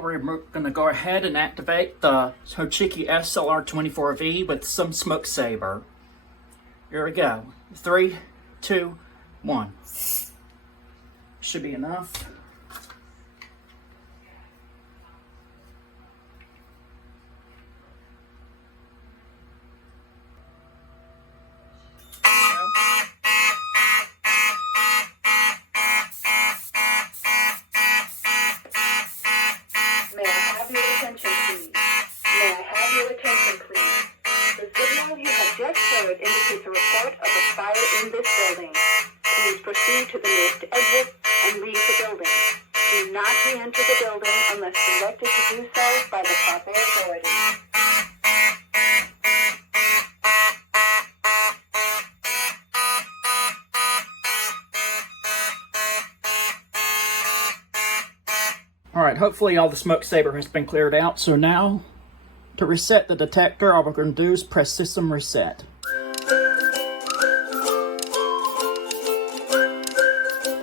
now we're going to go ahead and activate the Hochiki SLR24V with some smoke saber. Here we go. 3, 2, 1. Should be enough. Indicates a report of a fire in this building. Please proceed to the nearest exit and leave the building. Do not re-enter the building unless directed to do so by the proper authorities. Alright, hopefully all the smoke saber has been cleared out. So now, to reset the detector, all we're going to do is press system reset.